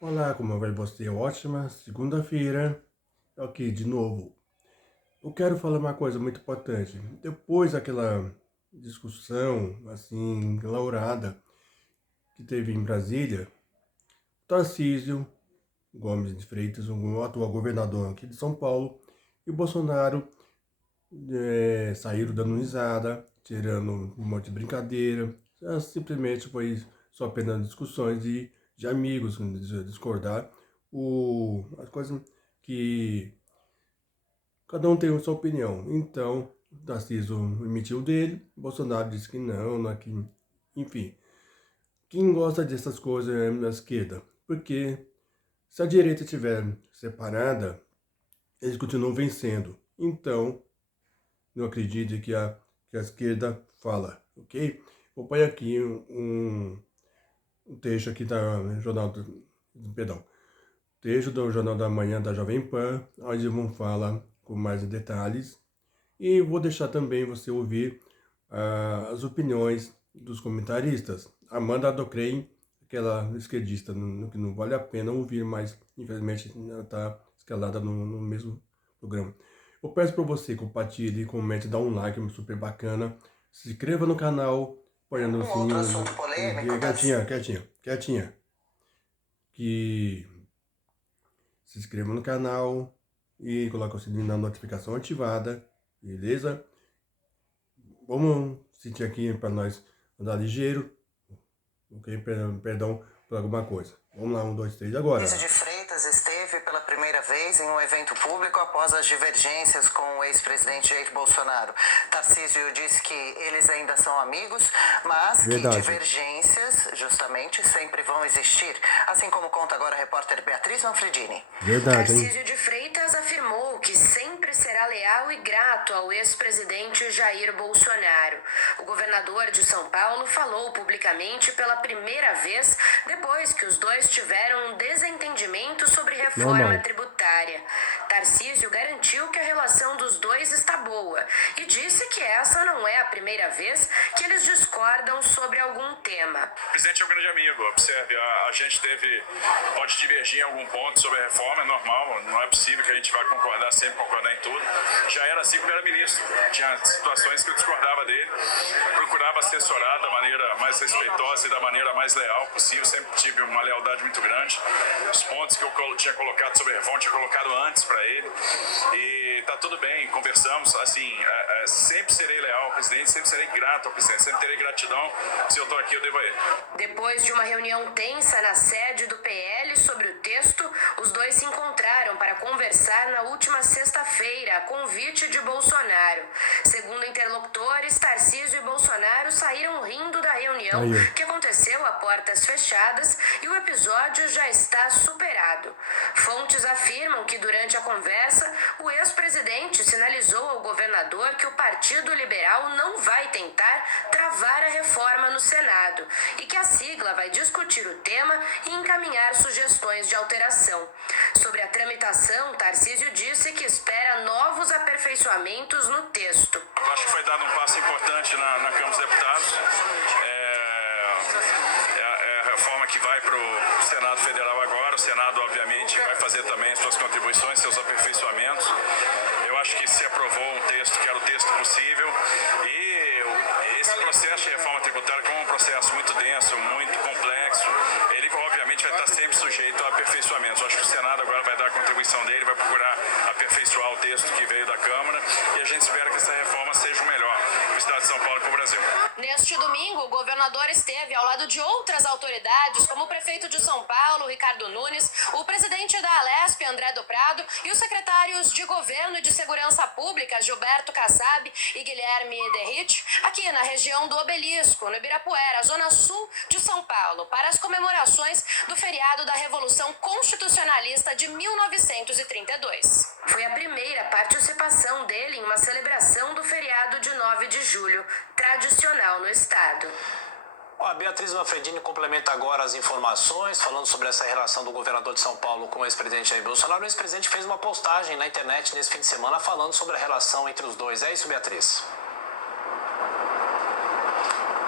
Olá, como vai você? Ótima segunda-feira. Aqui de novo. Eu quero falar uma coisa muito importante. Depois daquela discussão, assim, laurada que teve em Brasília, Tarcísio Gomes de Freitas, o atual governador aqui de São Paulo, e o Bolsonaro saíram dando risada, tirando um monte de brincadeira. Simplesmente foi só apenas discussões de amigos, de discordar. As coisas que cada um tem a sua opinião. Então, Tarcísio emitiu dele, Bolsonaro disse que não, que, enfim. Quem gosta dessas coisas é a esquerda, porque se a direita estiver separada, eles continuam vencendo. Então, não acredite que a esquerda fala, ok? Vou pôr aqui um texto aqui da perdão, texto do Jornal da Manhã da Jovem Pan, onde vão falar com mais detalhes. E vou deixar também você ouvir as opiniões dos comentaristas. Amanda Docrem, aquela esquerdista, que não vale a pena ouvir, mas infelizmente ela está escalada no mesmo programa. Eu peço para você compartilhe, comente, dá um like, super bacana. Se inscreva no canal, apoiando o sininho. Outro assunto polêmico. Quietinha. Que se inscreva no canal e coloque o sininho da notificação ativada, beleza? Vamos sentir aqui para nós andar ligeiro, ok? Perdão por alguma coisa. Vamos lá, 1, 2, 3, agora. Tarcísio de Freitas esteve pela primeira vez em um evento público após as divergências com o ex-presidente Jair Bolsonaro. Tarcísio disse que eles ainda são amigos, mas Verdade. que divergências, justamente, sempre vão existir, assim como conta agora a repórter Beatriz Manfredini. Verdade, hein? Tarcísio de Freitas afirmou que sempre será leal e grato ao ex-presidente Jair Bolsonaro. O governador de São Paulo falou publicamente pela primeira vez depois que os dois tiveram um desentendimento sobre reforma tributária. Tarcísio garantiu que a relação dos dois está boa e disse que essa não é a primeira vez que eles discordam sobre algum tema. O presidente é um grande amigo, observe, a gente pode divergir em algum ponto sobre a reforma, é normal, não é possível que a gente vá concordar em tudo. Já era assim quando era ministro, tinha situações que eu discordava dele, procurava assessorar da maneira mais respeitosa e da maneira mais leal possível, sempre tive uma lealdade muito grande. Os pontos que eu tinha colocado sobre a reforma, tinha colocado antes para ele, e tá tudo bem, conversamos, assim, sempre serei leal ao presidente, sempre serei grato ao presidente, sempre terei gratidão, se eu tô aqui eu devo a ele. Depois de uma reunião tensa na sede do PL sobre o texto, os dois se encontraram para conversar na última sexta-feira, a convite de Bolsonaro. Segundo interlocutores, Tarcísio e Bolsonaro saíram rindo da reunião que aconteceu a portas fechadas e o episódio já está superado. Fontes afirmam que durante a conversa, o ex-presidente sinalizou ao governador que o Partido Liberal não vai tentar travar a reforma no Senado e que a sigla vai discutir o tema e encaminhar sugestões de alteração. Sobre a tramitação, Tarcísio disse que espera novos aperfeiçoamentos no texto. Eu acho que foi dado um passo importante na Câmara dos Deputados. É a reforma que vai para o Senado Federal agora. O Senado, obviamente, vai fazer também suas contribuições, seus aperfeiçoamentos. Eu acho que se aprovou um texto que era o texto possível. E esse processo de reforma tributária, como é um processo muito denso, muito complexo, ele obviamente vai estar sempre sujeito a aperfeiçoamentos. Eu acho que o Senado agora vai dar a contribuição dele, vai procurar aperfeiçoar o texto que veio da Câmara e a gente espera que essa reforma seja o melhor para o Estado de São Paulo e para o Brasil. Neste domingo, o governador esteve ao lado de outras autoridades, como o prefeito de São Paulo, Ricardo Nunes, o presidente da Alesp, André do Prado, e os secretários de Governo e de Segurança Pública, Gilberto Kassab e Guilherme Derrite, aqui na região do Obelisco, no Ibirapuera, zona sul de São Paulo, para as comemorações do feriado da Revolução Constitucionalista de 1932. Foi a primeira participação dele em uma celebração do feriado de 9 de julho, tradicional no estado. A Beatriz Manfredini complementa agora as informações, falando sobre essa relação do governador de São Paulo com o ex-presidente Jair Bolsonaro. O ex-presidente fez uma postagem na internet nesse fim de semana falando sobre a relação entre os dois. É isso, Beatriz?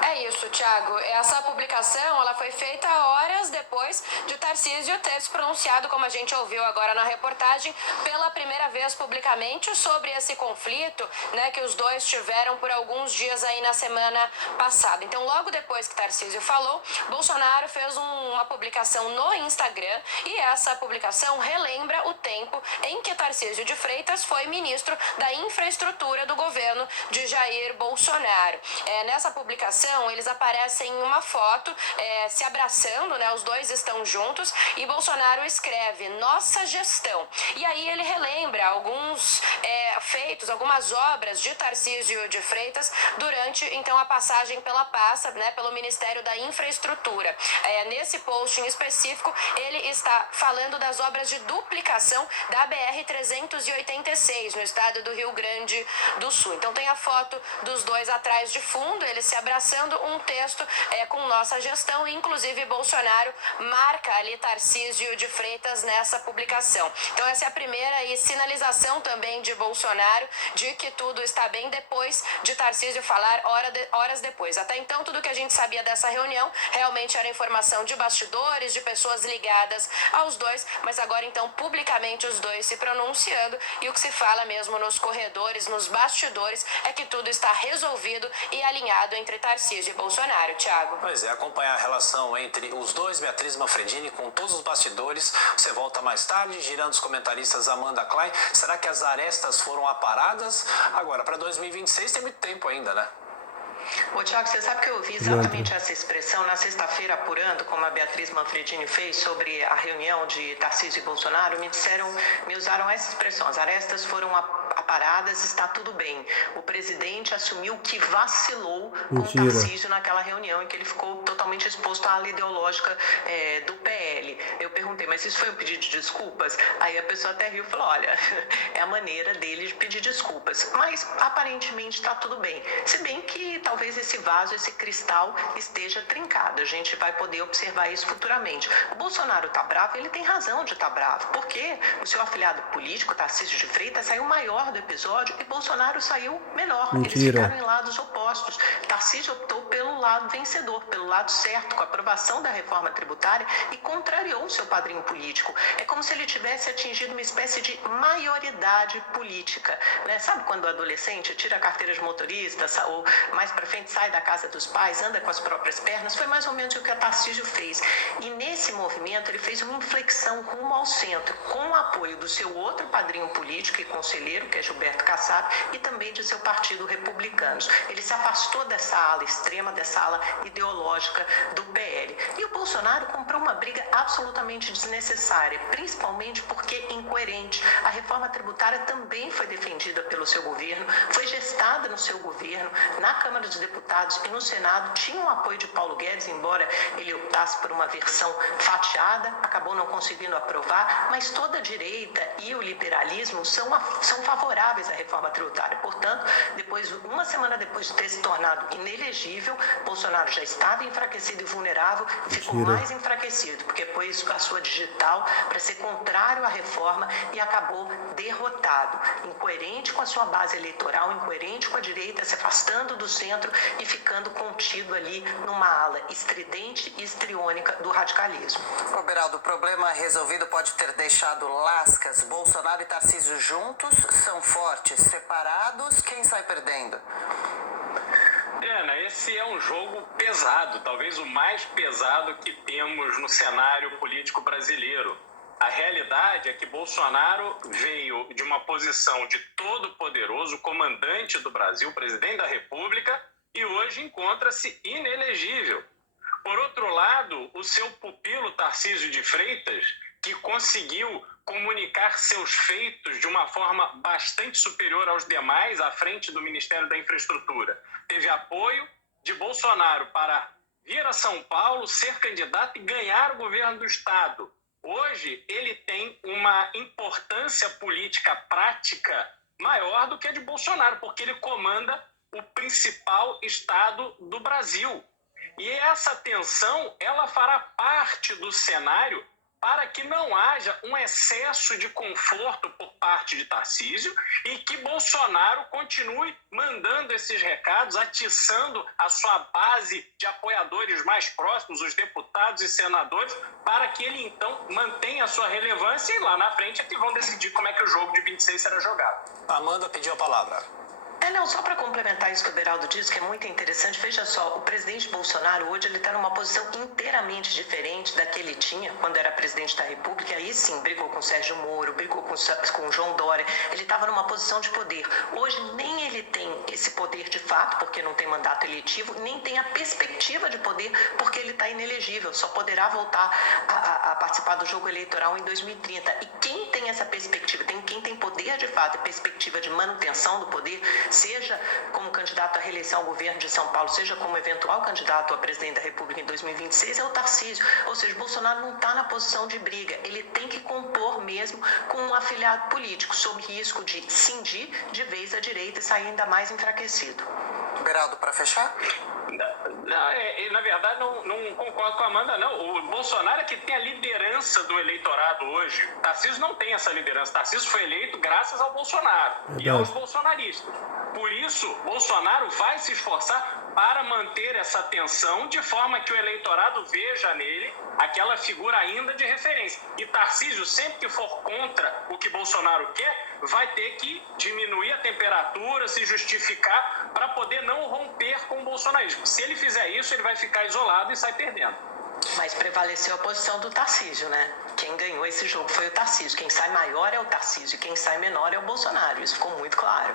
É isso, Thiago. Essa publicação ela foi feita horas depois de Tarcísio ter se pronunciado, como a gente ouviu agora na reportagem, pela primeira vez publicamente sobre esse conflito, né, que os dois tiveram por alguns dias aí na semana passada. Então, logo depois que Tarcísio falou, Bolsonaro fez uma publicação no Instagram e essa publicação relembra o tempo em que Tarcísio de Freitas foi ministro da Infraestrutura do governo de Jair Bolsonaro. Nessa publicação, eles aparecem em uma foto se abraçando, né? Os dois estão juntos e Bolsonaro escreve "Nossa gestão". E aí ele relembra alguns feitos, algumas obras de Tarcísio de Freitas durante, então, a passagem pela pasta, né? Pelo Ministério da Infraestrutura. Nesse post em específico, ele está falando das obras de duplicação da BR-386 no estado do Rio Grande do Sul. Então tem a foto dos dois atrás de fundo, eles se abraçando, um texto com "Nossa gestão", e inclusive Bolsonaro marca ali Tarcísio de Freitas nessa publicação. Então essa é a primeira sinalização também de Bolsonaro de que tudo está bem depois de Tarcísio falar horas depois. Até então tudo que a gente sabia dessa reunião realmente era informação de bastidores, de pessoas ligadas aos dois, mas agora então publicamente os dois se pronunciando, e o que se fala mesmo nos corredores, nos bastidores, é que tudo está resolvido e alinhado entre Tarcísio e Bolsonaro. Thiago. Pois é, acompanhar a relação entre os dois, Beatriz Manfredini, com todos os bastidores. Você volta mais tarde, girando os comentaristas Amanda Klein. Será que as arestas foram aparadas? Agora, para 2026 tem muito tempo ainda, né? Ô, Thiago, você sabe que eu ouvi exatamente essa expressão na sexta-feira, apurando, como a Beatriz Manfredini fez, sobre a reunião de Tarcísio e Bolsonaro. Me usaram essa expressão: as arestas foram aparadas, está tudo bem. O presidente assumiu que vacilou com Tarcísio naquela reunião em que ele ficou totalmente exposto à ala ideológica do PL. Eu perguntei, mas isso foi um pedido de desculpas? Aí a pessoa até riu e falou, olha, é a maneira dele de pedir desculpas. Mas aparentemente está tudo bem. Se bem que talvez esse vaso, esse cristal esteja trincado. A gente vai poder observar isso futuramente. O Bolsonaro está bravo, ele tem razão de estar bravo, porque o seu afiliado político, Tarcísio de Freitas, saiu maior do episódio e Bolsonaro saiu menor. Mentira. Eles ficaram em lados opostos. Tarcísio optou pelo lado vencedor, pelo lado certo, com a aprovação da reforma tributária, e contrariou o seu padrinho político. É como se ele tivesse atingido uma espécie de maioridade política, né? Sabe quando o adolescente tira a carteira de motorista ou mais pra frente sai da casa dos pais, anda com as próprias pernas? Foi mais ou menos o que o Tarcísio fez. E nesse movimento ele fez uma inflexão rumo ao centro, com o apoio do seu outro padrinho político e conselheiro, que é Gilberto Kassab, e também de seu partido Republicanos. Ele se afastou dessa ala extrema, dessa ala ideológica do PL. E o Bolsonaro comprou uma briga absolutamente desnecessária, principalmente porque incoerente. A reforma tributária também foi defendida pelo seu governo, foi gestada no seu governo, na Câmara dos Deputados e no Senado, tinha o apoio de Paulo Guedes, embora ele optasse por uma versão fatiada, acabou não conseguindo aprovar, mas toda a direita e o liberalismo são favoráveis à reforma tributária. Portanto, uma semana depois de ter se tornado inelegível, Bolsonaro já estava enfraquecido e vulnerável, e ficou mais enfraquecido, porque pôs a sua digital para ser contrário à reforma e acabou derrotado, incoerente com a sua base eleitoral, incoerente com a direita, se afastando do centro e ficando contido ali numa ala estridente e histriônica do radicalismo. Ô, Beraldo, o problema resolvido pode ter deixado lascas. Bolsonaro e Tarcísio juntos são fortes, separados, quem sai perdendo? Esse é um jogo pesado, talvez o mais pesado que temos no cenário político brasileiro. A realidade é que Bolsonaro veio de uma posição de todo-poderoso, comandante do Brasil, presidente da República, e hoje encontra-se inelegível. Por outro lado, o seu pupilo Tarcísio de Freitas, que conseguiu comunicar seus feitos de uma forma bastante superior aos demais à frente do Ministério da Infraestrutura, teve apoio de Bolsonaro para vir a São Paulo, ser candidato e ganhar o governo do Estado. Hoje, ele tem uma importância política prática maior do que a de Bolsonaro, porque ele comanda o principal estado do Brasil. E essa tensão, ela fará parte do cenário para que não haja um excesso de conforto por parte de Tarcísio e que Bolsonaro continue mandando esses recados, atiçando a sua base de apoiadores mais próximos, os deputados e senadores, para que ele então mantenha a sua relevância e lá na frente é que vão decidir como é que o jogo de 26 será jogado. Amanda pediu a palavra. Não, só para complementar isso que o Beraldo disse, que é muito interessante, veja só, o presidente Bolsonaro hoje ele está numa posição inteiramente diferente da que ele tinha quando era presidente da República, aí sim, brigou com Sérgio Moro, brigou com João Dória, ele estava numa posição de poder. Hoje nem ele tem esse poder de fato, porque não tem mandato eletivo, nem tem a perspectiva de poder, porque ele está inelegível, só poderá voltar a participar do jogo eleitoral em 2030. E quem tem essa perspectiva, quem tem poder de fato e perspectiva de manutenção do poder, seja como candidato à reeleição ao governo de São Paulo, seja como eventual candidato a presidente da República em 2026, é o Tarcísio. Ou seja, Bolsonaro não está na posição de briga, ele tem que compor mesmo com um afiliado político, sob risco de cindir de vez a direita e sair ainda mais enfraquecido. Beraldo, para fechar? Na verdade, não concordo com a Amanda, não. O Bolsonaro é que tem a liderança do eleitorado hoje. Tarcísio não tem essa liderança. Tarcísio foi eleito graças ao Bolsonaro e aos bolsonaristas. Por isso, Bolsonaro vai se esforçar para manter essa tensão de forma que o eleitorado veja nele aquela figura ainda de referência. E Tarcísio, sempre que for contra o que Bolsonaro quer, vai ter que diminuir a temperatura, se justificar para poder não romper com o bolsonarismo. Se ele fizer isso, ele vai ficar isolado e sai perdendo. Mas prevaleceu a posição do Tarcísio, né? Quem ganhou esse jogo foi o Tarcísio. Quem sai maior é o Tarcísio e quem sai menor é o Bolsonaro. Isso ficou muito claro.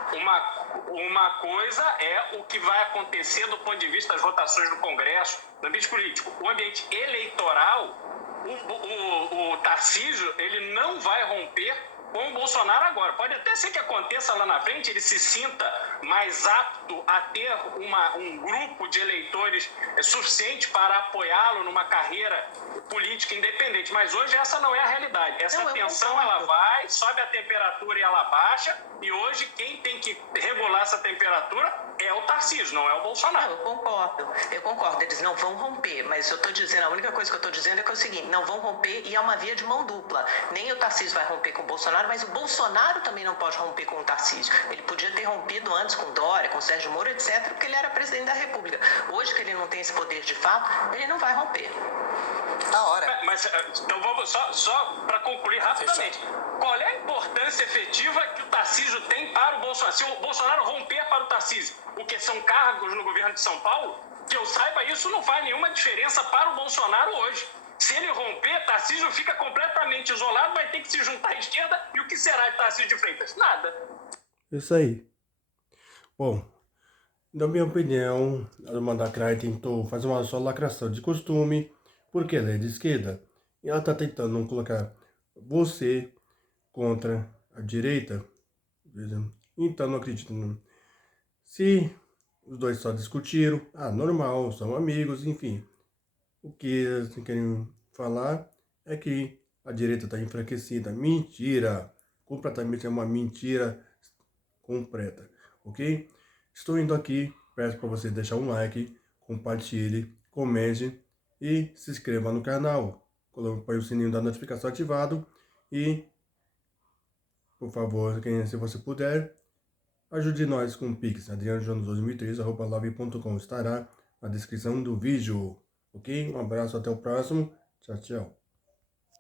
Uma coisa é o que vai acontecer do ponto de vista das votações no Congresso, no ambiente político. O ambiente eleitoral, o Tarcísio, ele não vai romper com o Bolsonaro agora. Pode até ser que aconteça lá na frente, ele se sinta mais apto a ter um grupo de eleitores suficiente para apoiá-lo numa carreira política independente. Mas hoje essa não é a realidade. Essa tensão, ela vai, sobe a temperatura e ela baixa. E hoje quem tem que regular essa temperatura é o Tarcísio, não é o Bolsonaro. Eu concordo. Eles não vão romper, mas eu estou dizendo, a única coisa que eu estou dizendo é que é o seguinte, não vão romper e é uma via de mão dupla. Nem o Tarcísio vai romper com o Bolsonaro, mas o Bolsonaro também não pode romper com o Tarcísio. Ele podia ter rompido antes com Dória, com Sérgio Moro, etc., porque ele era presidente da República. Hoje que ele não tem esse poder de fato, ele não vai romper. Da hora. Mas então vamos só para concluir rapidamente. Qual é a importância efetiva que o Tarcísio tem para o Bolsonaro? Se o Bolsonaro romper para o Tarcísio, o que são cargos no governo de São Paulo, que eu saiba, isso não faz nenhuma diferença para o Bolsonaro hoje. Se ele romper, Tarcísio fica completamente isolado, vai ter que se juntar à esquerda, e o que será de Tarcísio de Freitas? Nada. Isso aí. Bom, na minha opinião, a Amanda Klein tentou fazer uma só lacração de costume, porque ela é de esquerda, e ela está tentando colocar você contra a direita. Então, não acredito. Se os dois só discutiram, normal, são amigos, enfim. O que eles querem falar é que a direita está enfraquecida. Mentira! Completamente é uma mentira completa, ok? Estou indo aqui, peço para você deixar um like, compartilhe, comente e se inscreva no canal. Põe o sininho da notificação ativado e, por favor, se você puder, ajude nós com o Pix, adrianojones2013@live.com, estará na descrição do vídeo. Ok? Um abraço, até o próximo. Tchau, tchau.